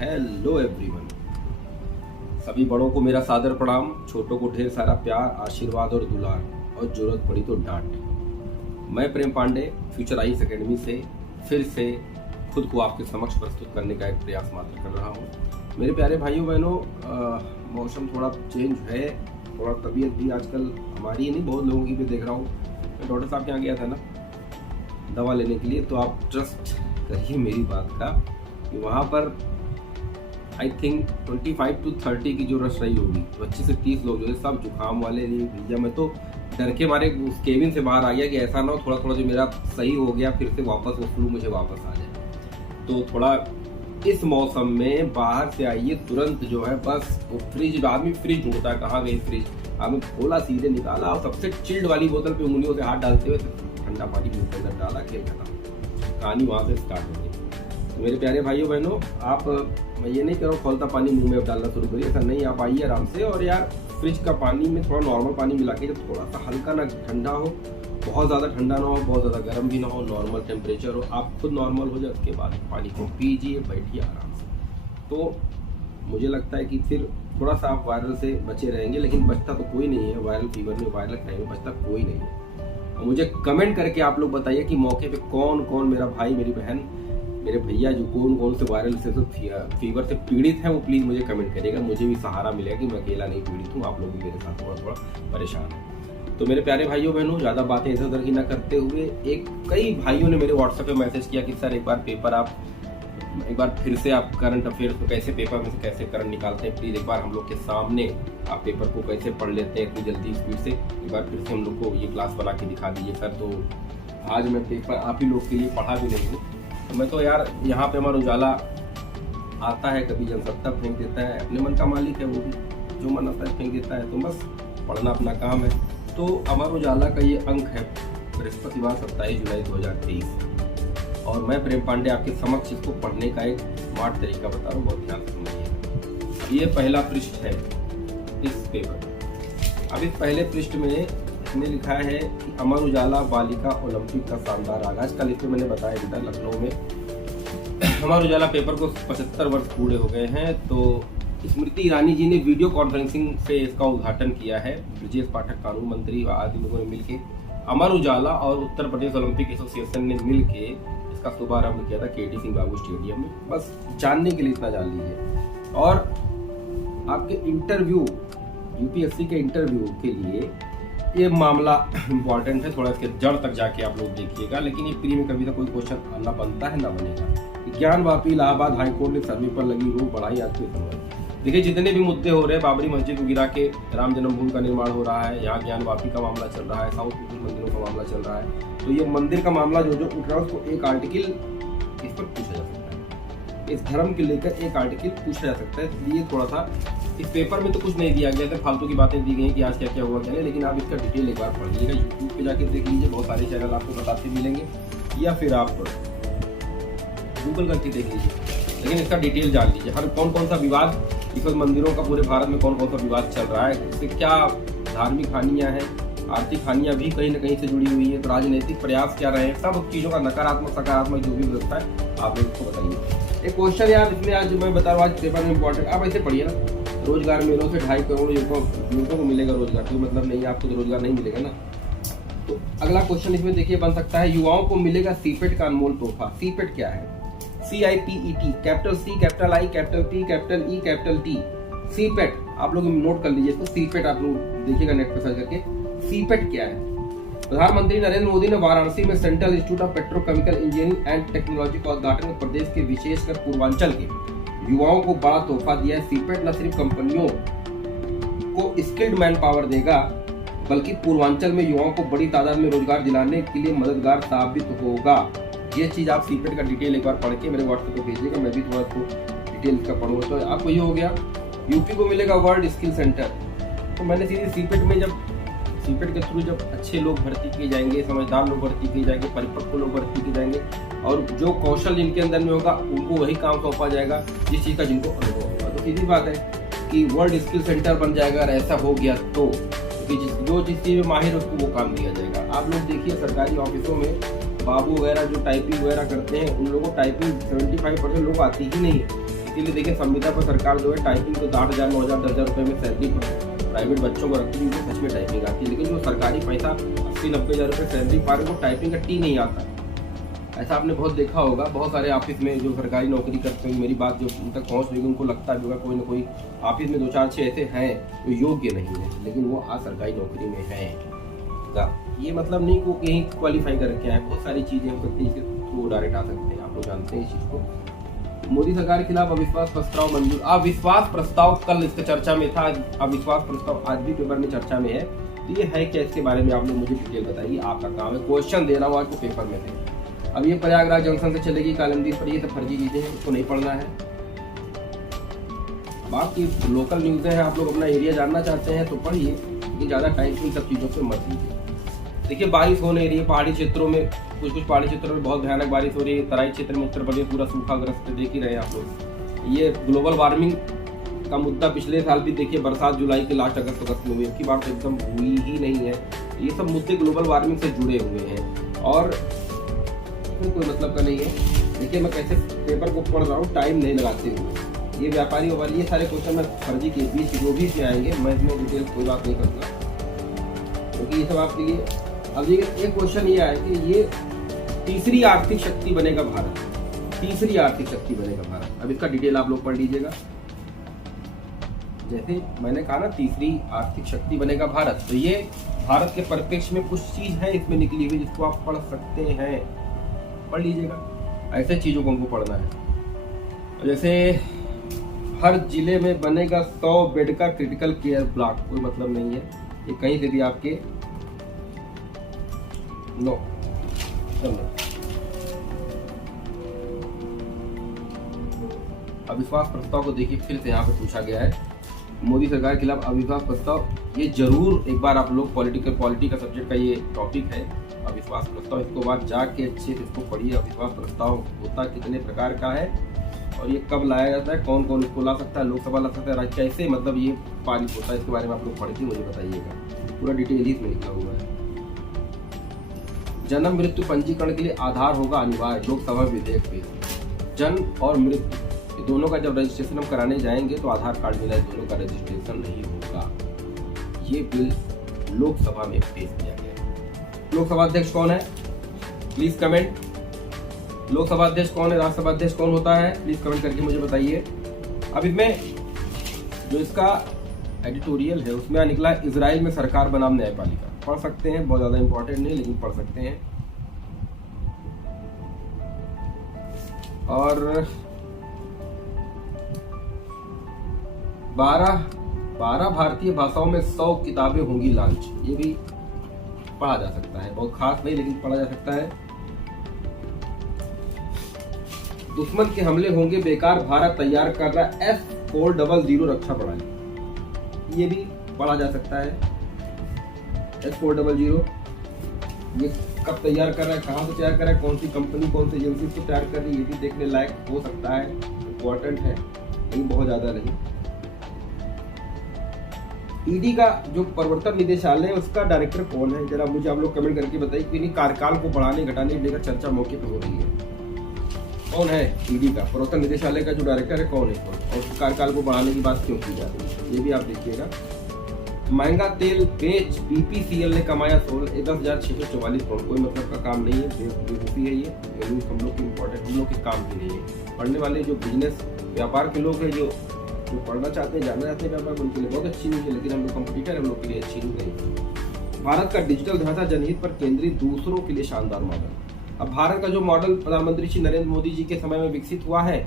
Hello everyone, सभी बड़ों को मेरा सादर प्रणाम, छोटों को ढेर सारा प्यार, आशीर्वाद और दुलार, और जरूरत पड़ी तो डांट। मैं प्रेम पांडे फ्यूचर आईएएस एकेडमी से फिर से खुद को आपके समक्ष प्रस्तुत करने का एक प्रयास मात्र कर रहा हूँ। मेरे प्यारे भाइयों बहनों, मौसम थोड़ा चेंज है, थोड़ा तबीयत भी आजकल हमारी ही नहीं बहुत लोगों की भी देख रहा हूँ। मैं डॉक्टर साहब के यहाँ गया था ना दवा लेने के लिए, तो आप ट्रस्ट करिए मेरी बात का कि वहाँ पर आई थिंक 25 to 30 की जो रश रही होगी, 25 से 30 लोग जो है सब जुकाम वाले नहीं भैया। मैं तो डर के मारे उस केबिन से बाहर आ गया कि ऐसा ना हो थोड़ा थोड़ा जो मेरा सही हो गया फिर से वापस वो फ्लू मुझे वापस आ जाए। तो थोड़ा इस मौसम में बाहर से आइए तुरंत, जो है बस वो फ्रिज, आदमी फ्रिज ढूंढता है कहाँ गई फ्रिज, आदमी खोला सीधे निकाला और सबसे चिल्ड वाली बोतल पे उंगलियों से हाथ डालते हुए ठंडा पानी मुंह के अंदर डाला, खेल खत्म, कहानी वहाँ से स्टार्ट हो गई। तो मेरे प्यारे भाइयों बहनों, आप, मैं ये नहीं कह रहा हूँ खोलता पानी मुंह में अब डालना शुरू करिए, ऐसा नहीं। आप आइए आराम से, और यार फ्रिज का पानी में थोड़ा नॉर्मल पानी मिला के, जब थोड़ा सा हल्का ना ठंडा हो, बहुत ज़्यादा ठंडा ना हो, बहुत ज़्यादा गर्म भी ना हो, नॉर्मल टेम्परेचर हो, आप खुद नॉर्मल हो जाए, उसके बाद पानी को पीजिए, बैठिए आराम से। तो मुझे लगता है कि फिर थोड़ा सा आप वायरल से बचे रहेंगे, लेकिन बचता तो कोई नहीं है वायरल फीवर में, वायरल टाइम में बचता कोई नहीं है। और मुझे कमेंट करके आप लोग बताइए कि मौके पे कौन कौन मेरा भाई, मेरी बहन, मेरे भैया जो कौन कौन से वायरल से फीवर से पीड़ित हैं, वो प्लीज़ मुझे कमेंट करिएगा। मुझे भी सहारा मिलेगा कि मैं अकेला नहीं पीड़ित हूँ, आप लोग भी मेरे साथ थोड़ा थोड़ा परेशान हैं। तो मेरे प्यारे भाइयों बहनों, ज़्यादा बातें इधर उधर की ना करते हुए, कई भाइयों ने मेरे व्हाट्सएप पे मैसेज किया कि सर एक बार फिर से आप करंट अफेयर्स को कैसे, पेपर में से कैसे करंट निकालते हैं, प्लीज़ एक बार हम लोग के सामने आप पेपर को कैसे पढ़ लेते हैं इतनी जल्दी स्पीड से, एक बार फिर से हम लोग को ये क्लास बना के दिखा दीजिए सर। तो आज मैं पेपर आप ही लोग के लिए पढ़ा भी नहीं हूँ, तो मैं तो यार यहाँ पे अमर उजाला आता है, कभी जनसत्ता फेंक देता है, अपने मन का मालिक है वो भी, जो मन आता है फेंक देता है, तो बस पढ़ना अपना काम है। तो अमर उजाला का ये अंक है बृहस्पतिवार 27 जुलाई 2023, और मैं प्रेम पांडे आपके समक्ष इसको पढ़ने का एक स्मार्ट तरीका बता रहा हूँ, बहुत ध्यान से सुनिए। ये पहला पृष्ठ है इस पेपर। अब इस पहले पृष्ठ में इसने लिखा है कि अमर उजाला बालिका ओलंपिक का शानदार आगाज। कल इसमें मैंने बताया बेटा, लखनऊ में अमर उजाला पेपर को 75 वर्ष पूरे हो गए हैं, तो स्मृति ईरानी जी ने वीडियो कॉन्फ्रेंसिंग से इसका उद्घाटन किया है। ब्रजेश पाठक कानून मंत्री आदि लोगों ने मिलकर, अमर उजाला और उत्तर प्रदेश ओलंपिक एसोसिएशन ने मिलकर इसका शुभारंभ किया था केटी सिंह बाबू स्टेडियम में। बस जानने के लिए इतना जान लीजिए। और आपके इंटरव्यू, यूपीएससी के इंटरव्यू के लिए ये मामला इम्पॉर्टेंट है, थोड़ा इसके जड़ तक जाके आप लोग देखिएगा। लेकिन ये प्री में कभी तो कोई क्वेश्चन आना बनता है ना बनेगा। ज्ञानवापी इलाहाबाद हाईकोर्ट ने सर्वे पर लगी रोक बढ़ाई आज के समय। देखिए जितने भी मुद्दे हो रहे हैं, बाबरी मस्जिद को गिरा के राम जन्मभूमि का निर्माण हो रहा है, यहाँ ज्ञानवापी का मामला चल रहा है, साउथ में कुछ मंदिरों का मामला चल रहा है, तो ये मंदिर का मामला जो उठ रहा है उसको एक आर्टिकल इस पर पूछा जा सकता है, इस धर्म के लेकर एक आर्टिकल पूछा जा सकता है। इसलिए थोड़ा सा इस पेपर में तो कुछ नहीं दिया गया था, फालतू की बातें दी गई हैं कि आज क्या क्या हुआ क्या नहीं, लेकिन आप इसका डिटेल एक बार पढ़ लीजिएगा, यूट्यूब पे जाके देख लीजिए, बहुत सारे चैनल आपको बताते मिलेंगे, या फिर आप गूगल करके देख लीजिए, लेकिन इसका डिटेल जान लीजिए। हर कौन कौन सा विवाद इस वक्त मंदिरों का पूरे भारत में कौन कौन सा विवाद चल रहा है, इससे क्या धार्मिक हानियां हैं, आर्थिक हानियां भी कहीं ना कहीं से जुड़ी हुई है, तो राजनीतिक प्रयास क्या रहे हैं, सब चीज़ों का नकारात्मक सकारात्मक जो भी व्यवस्था है आप लोग को बताइए। एक क्वेश्चन यार इसमें आज मैं बता रहा हूँ, आज पेपर में इंपॉर्टेंट, आप ऐसे पढ़िए ना, रोजगार मेलों से 2.5 करोड़ युवकों को मिलेगा रोजगार, कोई मतलब नहीं है आपको तो रोजगार नहीं मिलेगा ना। तो अगला क्वेश्चन इसमें देखिए बन सकता है, युवाओं को मिलेगा सीपेट का अनमोल तोहफा। सीपेट क्या है? CIPET, capital C, capital I, capital P, capital E, capital T। CIPET आप लोग नोट कर लीजिए इसको, सीपेट आप लोग देखिएगा नेट पर सर्च करके, सीपेट क्या है। प्रधानमंत्री नरेंद्र मोदी ने वाराणसी में central institute of petrochemical engineering and technology का उद्घाटन कर प्रदेश के विशेषकर पूर्वांचल के युवाओं को बड़ा तोहफा दिया है। सीपेट न सिर्फ कंपनियों को स्किल्ड मैन पावर देगा, बल्कि पूर्वांचल में युवाओं को बड़ी तादाद में रोजगार दिलाने के लिए मददगार साबित होगा। ये चीज आप सीपेट का डिटेल एक बार पढ़ के मेरे व्हाट्सएप पे भेजिएगा, मैं भी थोड़ा इसको डिटेल का पढ़ूंगा। तो आपको ये हो गया, यूपी को मिलेगा वर्ल्ड स्किल सेंटर। तो मैंने सीधे सीपेट में, जब सीपेट के थ्रू जब अच्छे लोग भर्ती किए जाएंगे, समझदार लोग भर्ती किए जाएंगे, परिपक्व लोग भर्ती किए जाएंगे, और जो कौशल जिनके अंदर में होगा उनको वही काम सौंपा जाएगा जिस चीज़ का जिनको अनुभव होगा। तो सीधी बात है कि वर्ल्ड स्किल सेंटर बन जाएगा, अगर ऐसा हो गया तो जो जिस चीज़ में माहिर उसको वो काम दिया जाएगा। आप लोग देखिए सरकारी ऑफिसों में बाबू वगैरह जो टाइपिंग वगैरह करते हैं, उन लोगों को टाइपिंग 75% लोग आती ही नहीं है। इसीलिए देखिए संविदा पर सरकार जो है टाइपिंग तो 8,000 9,000 10,000 रुपये में सैलरी प्राइवेट बच्चों को रखती है, सच में टाइपिंग आती है, लेकिन जो सरकारी पैसा 80-90,000 रुपये सैलरी पा रहे वो टाइपिंग का टी नहीं आता। ऐसा आपने बहुत देखा होगा, बहुत सारे ऑफिस में जो सरकारी नौकरी करते हैं, मेरी बात जो उन तक पहुँच रही है उनको लगता भी होगा कोई ना कोई ऑफिस में 2-4-6 ऐसे हैं जो योग्य नहीं है, लेकिन वो आज सरकारी नौकरी में हैं। ये मतलब नहीं को कहीं क्वालिफाई करके आए, बहुत सारी चीज़ें हो सकती है, इसके थ्रू डायरेक्ट आ सकते हैं, आप लोग जानते हैं इस चीज़ को। मोदी सरकार के खिलाफ अविश्वास प्रस्ताव मंजूर। अविश्वास प्रस्ताव कल इसका चर्चा में था, अविश्वास प्रस्ताव आज भी पेपर में चर्चा में है। तो ये है क्या, इसके बारे में आप लोग मुझे डिटेल बताइए, आपका काम है। क्वेश्चन दे रहा हूँ आपको पेपर में थे। अब ये प्रयागराज जंक्शन से चलेगी कालंदीज पर, ये सब फर्जी चीजें हैं, उसको नहीं पढ़ना है। बाकी लोकल न्यूज़ें हैं, आप लोग अपना एरिया जानना चाहते हैं तो पढ़िए, लेकिन ज़्यादा टाइम इन सब चीज़ों पे मत दीजिए। देखिए बारिश होने रही है पहाड़ी क्षेत्रों में, कुछ पहाड़ी क्षेत्रों में बहुत भयानक बारिश हो रही है। तराई क्षेत्र में उत्तर प्रदेश पूरा सूखाग्रस्त देख ही रहे हैं आप लोग। ये ग्लोबल वार्मिंग का मुद्दा पिछले साल भी देखिए, बरसात जुलाई के लास्ट अगस्त में हुई, इसकी बात एकदम हुई ही नहीं है। ये सब मुद्दे ग्लोबल वार्मिंग से जुड़े हुए हैं और कोई मतलब का नहीं है। देखिए मैं कैसे पेपर को पढ़ रहा हूँ, टाइम नहीं लगाते हुए। ये व्यापारी वाली ये सारे क्वेश्चन में फर्जी के बीच जो भी इसमें आएंगे, मैं इसमें डिटेल कोई बात नहीं करता, क्योंकि ये सब आपके लिए। अब ये एक क्वेश्चन ये आया कि ये तीसरी आर्थिक शक्ति बनेगा भारत, तीसरी आर्थिक शक्ति बनेगा भारत। अब इसका डिटेल आप लोग पढ़ लीजिएगा। जैसे मैंने कहा ना, तीसरी आर्थिक शक्ति बनेगा भारत, तो ये भारत के परिप्रेक्ष्य में कुछ चीज है इसमें निकली हुई जिसको आप पढ़ सकते हैं, पढ़ लीजिएगा। ऐसे चीजों को हमको पढ़ना है। जैसे हर जिले में बनेगा 100 बेड का क्रिटिकल केयर ब्लॉक, कोई मतलब नहीं है, ये कहीं से भी आपके नो। अविश्वास प्रस्ताव को देखिए, फिर से यहाँ पे पूछा गया है मोदी सरकार के खिलाफ अविश्वास प्रस्ताव। ये जरूर एक बार आप लोग पॉलिटी का सब्जेक्ट का ये टॉपिक है अविश्वास प्रस्ताव, इसको बाद जाके अच्छे से इसको पढ़िए। अविश्वास प्रस्ताव होता कितने प्रकार का है और ये कब लाया जाता है, कौन कौन इसको ला सकता है, लोकसभा ला सकता है, राज्य कैसे मतलब ये पारित होता है, इसके बारे में आप लोग पढ़ के मुझे बताइएगा। पूरा डिटेल ही इसमें लिखा हुआ है। जन्म मृत्यु पंजीकरण के लिए आधार होगा अनिवार्य, लोकसभा विधेयक पेश। जन्म और मृत्यु दोनों का जब रजिस्ट्रेशन हम कराने जाएंगे तो आधार कार्ड मिला, दोनों का रजिस्ट्रेशन नहीं होगा। ये बिल लोकसभा में पेश किया गया है। लोकसभा अध्यक्ष कौन है, प्लीज कमेंट। लोकसभा अध्यक्ष कौन है, राज्यसभा अध्यक्ष कौन होता है, प्लीज कमेंट करके मुझे बताइए। अब इसमें जो इसका एडिटोरियल है उसमें निकला इजराइल में सरकार बनाम न्यायपालिका, पढ़ सकते हैं, बहुत ज्यादा इंपॉर्टेंट नहीं लेकिन पढ़ सकते हैं। और 12 भारतीय भाषाओं में 100 किताबें होंगी लॉन्च, ये भी पढ़ा जा सकता है, बहुत खास नहीं लेकिन पढ़ा जा सकता है। दुश्मन के हमले होंगे बेकार, भारत तैयार कर रहा है S-400 रक्षा प्रणाली, ये भी पढ़ा जा सकता है। S-400 ये कब तैयार कर रहा है, कहाँ से तैयार कर रहा है, कौन सी कंपनी कौन सी एजेंसी से तैयार कर रही है, ये भी देखने लायक हो सकता है, इम्पोर्टेंट है, लेकिन बहुत ज्यादा नहीं। ईडी का जो प्रवर्तन निदेशालय है उसका डायरेक्टर कौन है, जरा मुझे आप लोग कमेंट करके बताइए, क्योंकि कार्यकाल को बढ़ाने घटाने की लेकर चर्चा मौके पर हो रही है। कौन है ईडी का प्रवर्तन निदेशालय का जो डायरेक्टर है, कौन है और कार्यकाल को बढ़ाने की बात क्यों की जा रही है, ये भी आप देखिएगा। महंगा तेल बेच बीपीसीएल ने कमाया 10,644 करोड़, कोई मतलब का काम नहीं है, बेवकूफ़ी है ये न्यूज़, हम लोग की इम्पोर्टेंट, हम लोग के काम की नहीं है। पढ़ने वाले जो बिजनेस व्यापार के लोग हैं, जो पढ़ना चाहते हैं, जानना चाहते हैं व्यापार, उनके लिए बहुत अच्छी न्यूज़ है, लेकिन हम लोग कंपटीटर हम लोग के लिए अच्छी न्यूज़ नहीं। भारत का डिजिटल ढांचा जनहित पर केंद्रित, दूसरों के लिए शानदार मॉडल। अब भारत का जो मॉडल प्रधानमंत्री श्री नरेंद्र मोदी जी के समय में विकसित हुआ है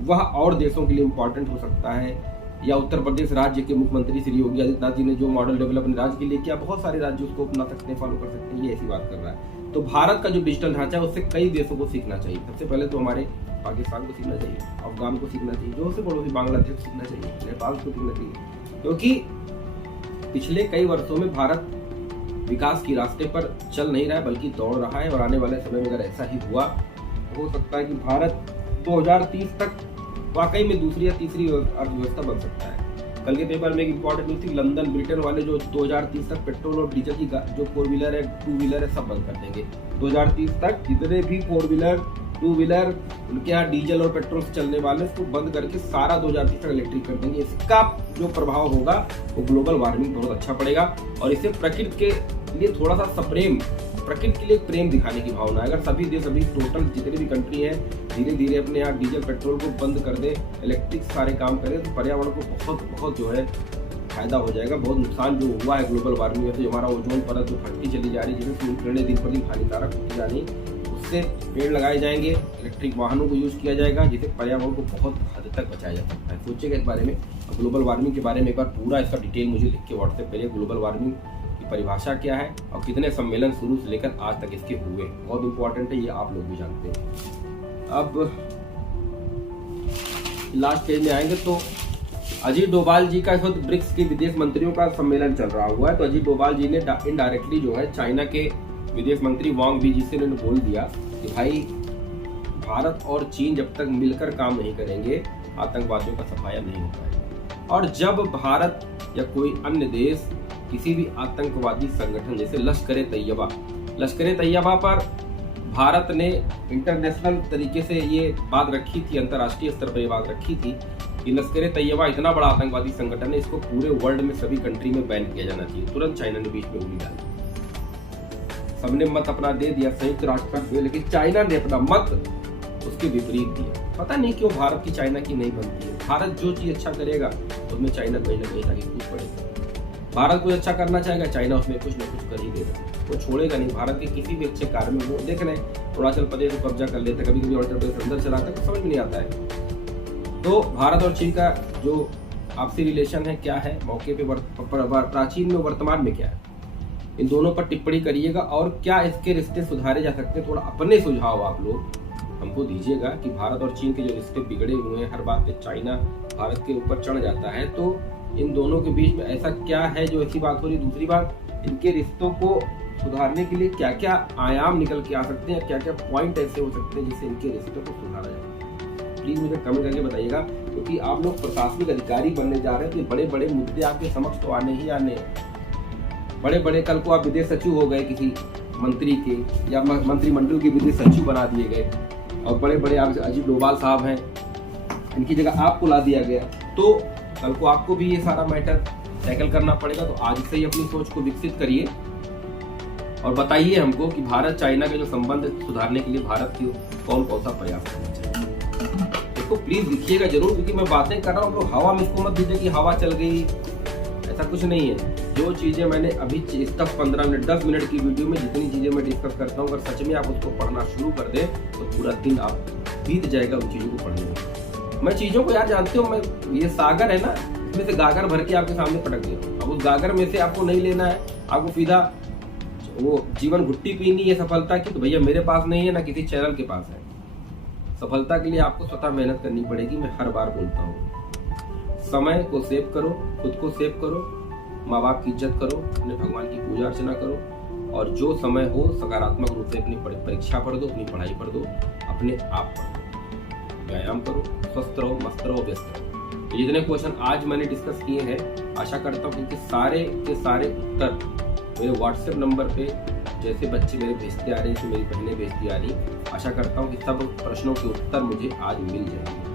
वह और देशों के लिए इम्पोर्टेंट हो सकता है, या उत्तर प्रदेश राज्य के मुख्यमंत्री श्री योगी आदित्यनाथ जी ने जो मॉडल डेवलप अपने राज्य के लिए किया, बहुत सारे राज्य उसको अपना सकते हैं, फॉलो कर सकते हैं, ये ऐसी बात कर रहा है। तो भारत का जो डिजिटल ढांचा है उससे कई देशों को सीखना चाहिए। सबसे पहले तो हमारे पाकिस्तान को सीखना चाहिए, अफगान को सीखना चाहिए, जो से पड़ोसी बांग्लादेश को सीखना चाहिए, नेपाल को सीखना चाहिए, क्योंकि पिछले कई वर्षों में भारत विकास की रास्ते पर चल नहीं रहा है बल्कि दौड़ रहा है, और आने वाले समय में अगर ऐसा ही हुआ हो सकता है कि भारत 2030 तक वाकई में दूसरी या तीसरी अर्थव्यवस्था बन सकता है। कल के पेपर में एक इंपॉर्टेंट न्यूज थी, लंदन ब्रिटेन वाले जो 2030 तक पेट्रोल और डीजल की जो 4 व्हीलर है 2 व्हीलर है सब बंद कर देंगे। 2030 तक जितने भी 4 व्हीलर टू व्हीलर उनके यहाँ डीजल और पेट्रोल से चलने वाले उसको बंद करके सारा 2030 तक इलेक्ट्रिक कर देंगे। इसका जो प्रभाव होगा वो ग्लोबल वार्मिंग बहुत अच्छा पड़ेगा और इससे प्रकृति के लिए थोड़ा सा सप्रेम, प्रकृति के लिए प्रेम दिखाने की भावना है। अगर सभी देश अभी टोटल जितनी भी कंट्री है धीरे धीरे अपने यहाँ डीजल पेट्रोल को बंद कर दे, इलेक्ट्रिक सारे काम करें तो पर्यावरण को बहुत बहुत जो है फायदा हो जाएगा। बहुत नुकसान जो हुआ है ग्लोबल वार्मिंग में, तो हमारा ओजोन परत जो फटती चली जा रही है, जिससे सूर्यकिरणें दिन पर दिन हानिकारक होती जा रही, उससे पेड़ लगाए जाएंगे, इलेक्ट्रिक वाहनों को यूज किया जाएगा, जिससे पर्यावरण को बहुत हद तक बचाया जा सकता है। सोचिएगा इस बारे में। ग्लोबल वार्मिंग के बारे में एक बार पूरा इसका डिटेल मुझे लिख के व्हाट्सएप करिए। ग्लोबल वार्मिंग की परिभाषा क्या है और कितने सम्मेलन शुरू से लेकर आज तक इसके हुए, बहुत इंपॉर्टेंट है, ये आप लोग भी जानते हैं। अब लास्ट पेज में आएंगे तो अजीत डोभाल जी का इस वक्त ब्रिक्स के विदेश मंत्रियों का सम्मेलन चल रहा हुआ है। तो अजीत डोभाल जी ने इनडायरेक्टली जो है चाइना के विदेश मंत्री वांग वी जी से उन्होंने बोल दिया कि भाई भारत और चीन जब तक मिलकर काम नहीं करेंगे आतंकवादियों का सफाया नहीं हो पाएगा। और जब भारत या कोई अन्य देश किसी भी आतंकवादी संगठन जैसे लश्कर तैयबा पर भारत ने इंटरनेशनल तरीके से ये बात रखी थी, अंतर्राष्ट्रीय स्तर पर ये बात रखी थी कि लश्कर तैयबा इतना बड़ा आतंकवादी संगठन है, इसको पूरे वर्ल्ड में सभी कंट्री में बैन किया जाना चाहिए। तुरंत चाइना ने बीच में उंगली डाली, सबने मत अपना दे दिया, संयुक्त राष्ट्र का, लेकिन चाइना ने अपना मत उसके विपरीत दिया। पता नहीं क्यों भारत की चाइना की नहीं बनती है। भारत जो चीज अच्छा करेगा उसमें चाइना कहीं ना कहीं आगे कूद पड़ेगा। भारत कुछ अच्छा करना चाहेगा, चाइना उसमें कुछ ना कुछ कर ही देगा, वो छोड़ेगा नहीं। भारत के किसी भी अच्छे कार्य में, वो देख रहे हैं अरुणाचल प्रदेश को कब्जा कर लेते, कभी कभी अरुणाचल प्रदेश अंदर चलाता है, समझ में नहीं आता है। तो भारत और चीन का जो आपसी रिलेशन है क्या है, मौके पे प्राचीन में वर्तमान में क्या है, इन दोनों पर टिप्पणी करिएगा और क्या इसके रिश्ते सुधारे जा सकते हैं। थोड़ा अपने सुझाव आप लोग हमको दीजिएगा कि भारत और चीन के जो रिश्ते बिगड़े हुए हैं, हर बात पे चाइना भारत के ऊपर चढ़ जाता है, तो इन दोनों के बीच में ऐसा क्या है जो ऐसी बात हो रही। दूसरी बात, इनके रिश्तों को सुधारने के लिए क्या क्या आयाम निकल के आ सकते हैं, क्या क्या पॉइंट ऐसे हो सकते हैं जिससे इनके रिश्तों को सुधारा जाए। प्लीज मुझे कमेंट करके बताइएगा, क्योंकि आप लोग प्रशासनिक अधिकारी बनने जा रहे हैं तो बड़े बड़े मुद्दे आपके समक्ष तो आने ही आने हैं। बड़े बड़े, कल को आप विदेश सचिव हो गए किसी मंत्री के, या मंत्रिमंडल के विदेश सचिव बना दिए गए और बड़े बड़े अजीत डोभाल साहब हैं, इनकी जगह आपको ला दिया गया, तो कल को आपको भी ये सारा मैटर टैकल करना पड़ेगा। तो आज से ही अपनी सोच को विकसित करिए और बताइए हमको कि भारत चाइना के जो संबंध सुधारने के लिए भारत की कौन कौन सा प्रयास करना चाहिए। इसको प्लीज लिखिएगा जरूर, क्योंकि मैं बातें कर रहा हूँ, लोग हवा में इसको मत दीजिए कि हवा चल गई, ऐसा कुछ नहीं है। जो चीजें मैंने अभी 15 मिनट 10 मिनट की वीडियो में जितनी चीजें मैं डिस्कस करता हूँ, अगर सच में आप उसको पढ़ना शुरू कर दें तो पूरा दिन आप बीत जाएगा उन चीजों को पढ़ने में। मैं चीजों को यार जानते हो, मैं ये सागर है ना, इसमें से गागर भर के आपके सामने पटक दिया। अब उस गागर में से आपको नहीं लेना है, आपको सीधा वो जीवन घुट्टी पीनी है सफलता की, तो भैया मेरे पास नहीं है, ना किसी चैनल के पास है। सफलता के लिए आपको स्वतः मेहनत करनी पड़ेगी। मैं हर बार बोलता हूँ, समय को सेव करो, खुद को सेव करो, माँ बाप की इज्जत करो, अपने भगवान की पूजा अर्चना करो, और जो समय हो सकारात्मक रूप से अपनी परीक्षा पढ़ दो, अपनी पढ़ाई पढ़ दो, अपने आप पढ़ो, व्यायाम करो, स्वस्थ रहो, मस्त रहो, व्यस्त रहो। जितने क्वेश्चन आज मैंने डिस्कस किए हैं, आशा करता हूँ कि सारे के सारे उत्तर मेरे व्हाट्सएप नंबर पे जैसे बच्चे मेरे भेजते आ रहे हैं, मेरी बहनें भेजती आ रही, आशा करता हूँ कि सब प्रश्नों के उत्तर मुझे आज मिल जाएंगे।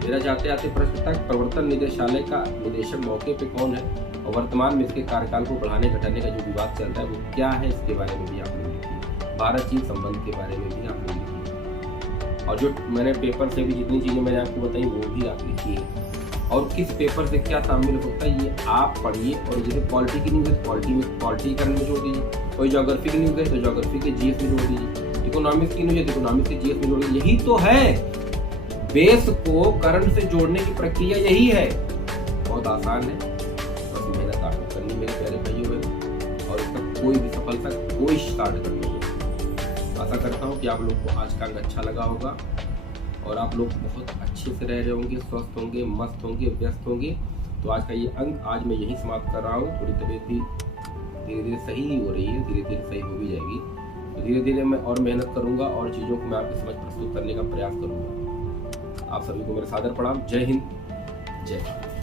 मेरा जाते आते प्रश्न तक प्रवर्तन निदेशालय का निदेशक मौके पे कौन है और वर्तमान में इसके कार्यकाल को बढ़ाने घटाने का जो विवाद चल रहा है वो क्या है, इसके बारे में भी आप लोग लिखिए। भारत चीन संबंध के बारे में भी आप लोग लिखिए, और जो मैंने पेपर से भी जितनी चीज़ें मैंने आपको बताई वो भी आप लिखिए, और किस पेपर से क्या शामिल होता है ये आप पढ़िए। और जैसे पॉलिटी की न्यूज़ है, पॉलिटिकल में जोड़ दीजिए, कोई ज्योग्राफी की न्यूज़ है तो ज्योग्राफी के जीएस में जोड़ दीजिए, इकोनॉमिक्स की न्यूज़ है तो इकोनॉमिक्स के जीएस में जोड़ दीजिए। यही तो है, बेस को करंट से जोड़ने की प्रक्रिया यही है, बहुत आसान है, बस मेहनत आपको करनी मेरे प्यारे भाइयों बहनों, और इसका कोई भी सफलता कोई शॉर्टकट नहीं है। आशा करता हूँ कि आप लोग को आज का अंक अच्छा लगा होगा और आप लोग बहुत अच्छे से रह रहे होंगे, स्वस्थ होंगे, मस्त होंगे, व्यस्त होंगे। तो आज का ये अंक आज मैं यही समाप्त कर रहा हूँ। थोड़ी तबीयत भी धीरे धीरे सही ही हो रही है, धीरे धीरे सही हो भी जाएगी, तो धीरे धीरे मैं और मेहनत करूँगा और चीज़ों को मैं आपके समझ प्रस्तुत करने का प्रयास करूँगा। आप सभी को मेरा सादर प्रणाम। जय हिंद, जय भारत।